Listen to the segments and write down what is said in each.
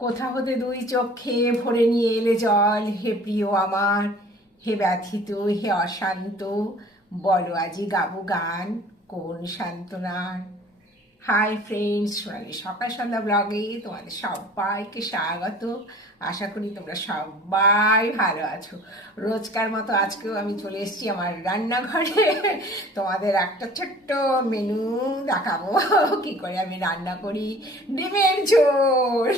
কোথা হতে দুই চোখে ভরে নিয়ে এলে জল, হে প্রিয় আমার, হে ব্যথিত, হে অশান্ত, বলো আজি গাবো গান কোন সান্ত্বনার। হাই ফ্রেন্ডস, মানে সকাল সন্ধ্যা ব্লগে তোমাদের সবাইকে স্বাগত। আশা করি তোমরা সবাই ভালো আছো। রোজকার মতো আজকেও আমি চলে এসেছি আমার রান্নাঘরে। তোমাদের একটা ছোট্ট মেনু দেখাবো, কি করে আমি রান্না করি ডিমের ঝোল।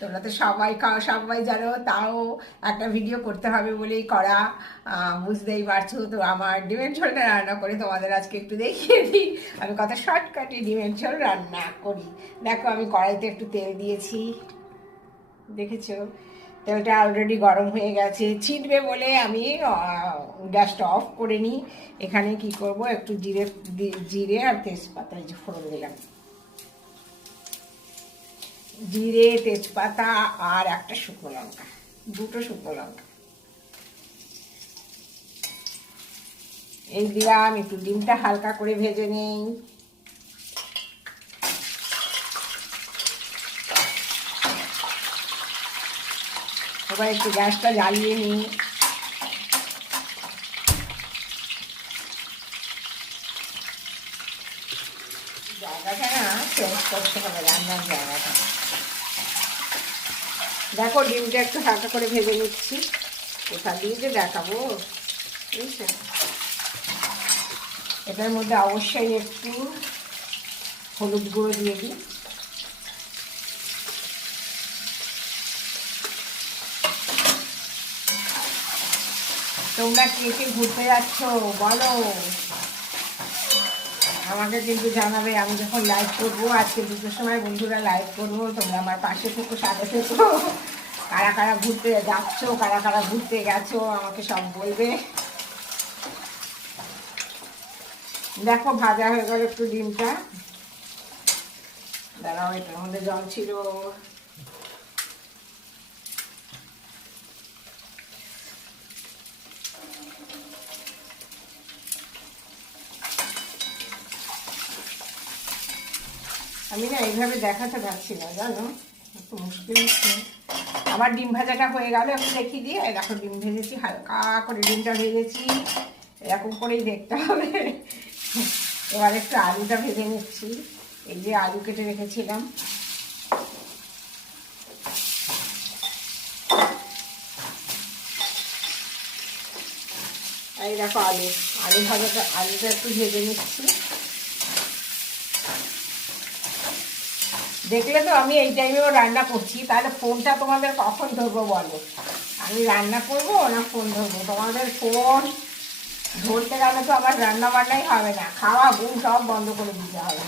তোমরা তো সবাই খাও, সবাই জানো, তাও একটা ভিডিও করতে হবে বলেই করা। বুঝতেই পারছো তো, আমার ডিমের ঝোলটা রান্না করে তোমাদের আজকে একটু দেখিয়ে দিই আমি কত শর্টকাটে ডিমের ঝোল রান্না করি। দেখো, আমি কড়াইতে একটু তেল দিয়েছি, দেখেছো? তেলটা অলরেডি গরম হয়ে গেছে, ছিটবে বলে আমি গ্যাসটা অফ করে নিই। এখানে কি করব, একটু জিরে জিরে আর তেজপাতা এই যে ফোড়ন দিলাম। জিরে, তেজপাতা আর একটা শুকনো লঙ্কা, দুটো শুকনো লঙ্কা এই দিলাম। একটু ডিমটা হালকা করে ভেজে নেই। এবার একটু গ্যাসটা জ্বালিয়ে নিই। জায়গাটা না চেঞ্জ করতে হবে, রান্নার জায়গাটা। দেখো, ডিমটা একটু হালকা করে ভেজে নিচ্ছি। কোথা দিয়ে যে দেখাবো, বুঝছো? এটার মধ্যে অবশ্যই একটু হলুদ গুঁড়ো দিয়ে দিই। তোমরা কে কে ঘুরতে যাচ্ছ বলো, আমাকে কিন্তু জানাবে। আমি যখন লাইভ করবো আজকে 2টোর সময়, বন্ধুরা লাইভ করবো, তোমরা আমার পাশে থেকো, সাথে থেকো। কারা কারা ঘুরতে যাচ্ছ, কারা কারা ঘুরতে গেছো, আমাকে সব বলবে। দেখো, ভাজা হয়ে গেল একটু ডিমটা। দাঁড়াও, এটার মধ্যে জল ছিল। আমি না এইভাবে দেখাতে পারছি না, জানো, একটু মুশকিল হচ্ছে। আমার ডিম ভাজাটা হয়ে গেল, একটু দেখিয়ে দিয়ে। দেখো, ডিম ভেজেছি, হালকা করে ডিমটা ভেজেছি, এরকম করেই দেখতে হবে। এবার একটু আলুটা ভেজে নিচ্ছি। এই যে আলু কেটে রেখেছিলাম, এই দেখো আলু ভাজাটা, আলুটা একটু ভেজে নিচ্ছি। দেখলে তো আমি এই টাইমেও রান্না করছি, তাহলে ফোনটা তোমাদের কখন ধরবো বলো? আমি রান্না করবো না ফোন ধরবো? তোমাদের ফোন ধরতে গেলে তো আমার রান্না বান্নাই হবে না, খাওয়া ঘুম সব বন্ধ করে দিতে হবে।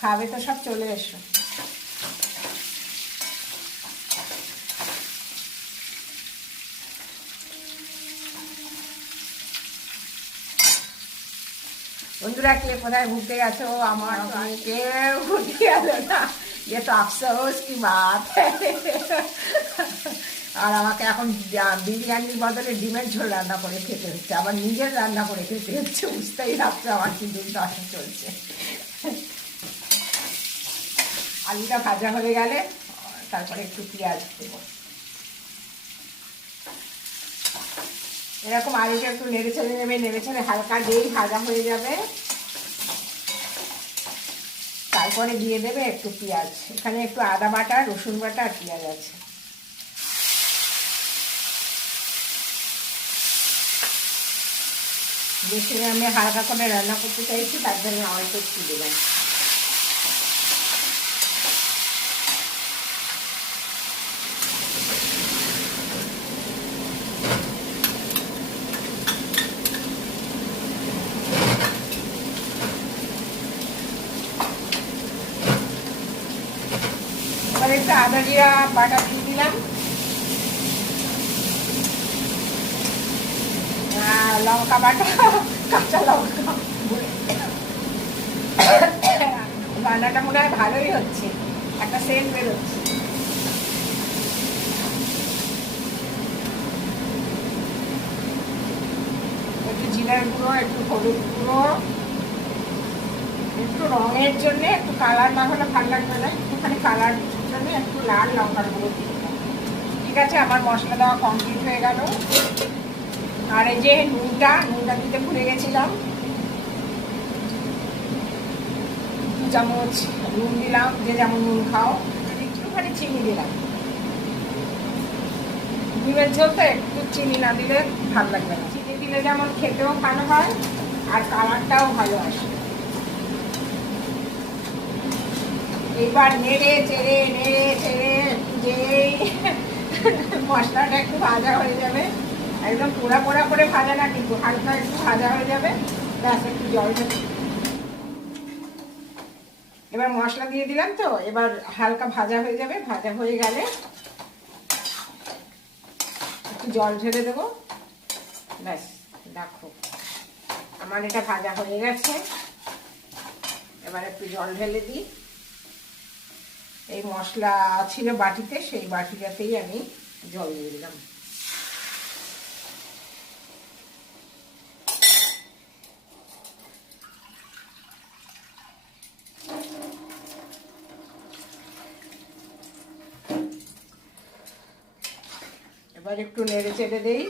খাবে তো সব, চলে এসো। বন্ধুরা, কে কোথায় ঘুরতে গেছো? আমার কেউ ঘুরতে গেল না, ये तो अफसोस की बात है। আর আমাকে এখন বিরিয়ানির বদলে ডিমের ঝোল রান্না করে খেতে হচ্ছে, আবার নিজের রান্না করে খেতে হচ্ছে। বুঝতেই পারছো আমার কি দুর্দশা চলছে। আলুটা ভাজা হয়ে গেলে তারপরে একটু পেঁয়াজ দেবো। এরকম আলুটা একটু নেড়ে ছেড়ে নেবে, নেড়ে ছেড়ে হালকা যেই ভাজা হয়ে যাবে তারপরে দিয়ে দেবে একটু পেঁয়াজ। এখানে একটু আদা বাটা, রসুন বাটা আর পেঁয়াজ আছে। বেশি আমি হালকা করে রান্না করতে চাইছি, তার জন্য অল্প একটু দিলাম। এবার একটু আদা জিরা বাটা দিয়ে দিলাম, লঙ্কা বাটা, কাঁচা লঙ্কা। রান্নাটা মনে হয় ভালোই হচ্ছে, একটা সেন্ট বেরোচ্ছে। একটু জিরার গুঁড়ো, একটু হলুদ গুঁড়ো, একটু রঙের জন্য, একটু কালার না হলে ভালো লাগবে না, একটুখানি কালার জন্য একটু লাল লঙ্কার গুঁড়ো দিয়ে দিলাম। ঠিক আছে, আমার মশলা দেওয়া কমপ্লিট হয়ে গেল। আর এই যে নুনটা দিতে ভুলে গেছিলাম, 2 চামচ নুন দিলাম, যে যেমন নুন খাও। একটুখানি চিনি দিলাম, ডিমের ঝোল তো একটু চিনি না দিলে ভালো লাগবে না। চিনি দিলে যেমন খেতেও ভালো হয় আর কালারটাও ভালো আসে। এবার নেড়ে চেড়ে যেই মশলাটা একটু ভাজা হয়ে যাবে, একদম পোড়া পোড়া করে ভাজা না কিন্তু হালকা একটু ভাজা হয়ে যাবে, ব্যাস একটু জল দেবে। এবার মশলা দিয়ে দিলাম তো, এবার হালকা ভাজা হয়ে যাবে, ভাজা হয়ে গেলে একটু জল ঢেলে দেবো। ব্যাস দেখো আমার এটা ভাজা হয়ে গেছে। এবার একটু জল ঢেলে দিই। এই মশলা ছিল বাটিতে, সেই বাটিটাতেই আমি জল দিয়ে দিলাম। এবার একটু নেড়ে চেড়ে দেই।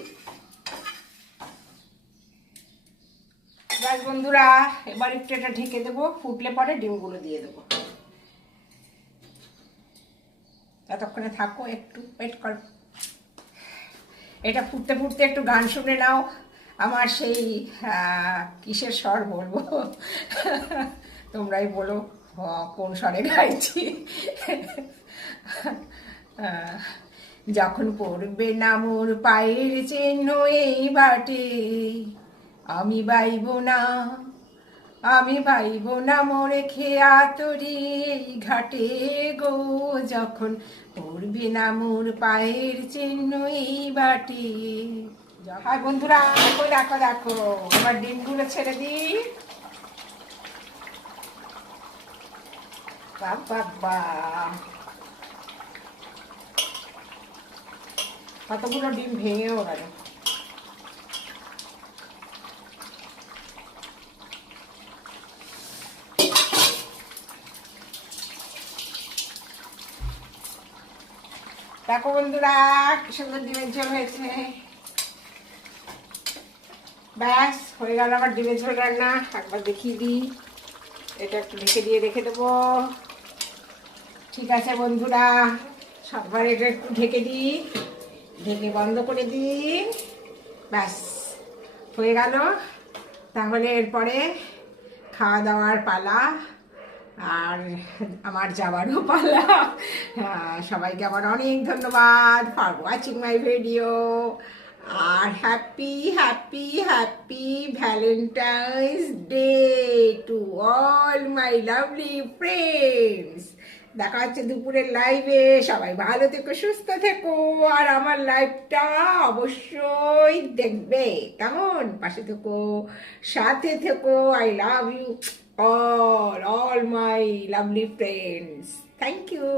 ব্যাস বন্ধুরা, এবার একটু এটা ঢেকে দেবো, ফুটলে পরে ডিমগুলো দিয়ে দেবো। ততক্ষণে থাকো, একটু ওয়েট করো। এটা ফুটতে ফুটতে একটু গান শুনে নাও। আমার সেই কিসের স্বর বলবো, তোমরাই বলো কোন স্বরে গাইছি। যখন পড়বে না মোর পায়ের চিহ্ন এই বাটে, আমি বাইব না মোরে খেয়া তরি এই ঘাটে গো। যখন পড়বে না মোর পায়ের চিহ্ন এই বাটে। হাই বন্ধুরা, দেখো দেখো দেখো, এবার ডিমগুলো ছেড়ে দিই। বাবা কতগুলো ডিম ভেঙেও গেল। দেখো বন্ধুরা কি সুন্দর ডিমের ঝোল হয়েছে। ব্যাস হয়ে গেল আমার ডিমের ঝোল রান্না। একবার দেখিয়ে দিই, এটা একটু ঢেকে দিয়ে রেখে দেবো। ঠিক আছে বন্ধুরা, সববার এটা একটু ঢেকে দিই, ঢেকে বন্ধ করে দিই। ব্যাস হয়ে গেল। তাহলে এরপরে খাওয়া দাওয়ার পালা, আর আমার যাওয়ারও পালা। সবাইকে আমার অনেক ধন্যবাদ ফর ওয়াচিং মাই ভিডিও। আর happy happy happy Valentine's day to all my lovely friends. দেখা হচ্ছে দুপুরের লাইভে। সবাই ভালো থেকো, সুস্থ থেকো, আর আমার লাইভটা অবশ্যই দেখবে, কেমন? পাশে থেকো, সাথে থেকো। I love you all my lovely friends. Thank you.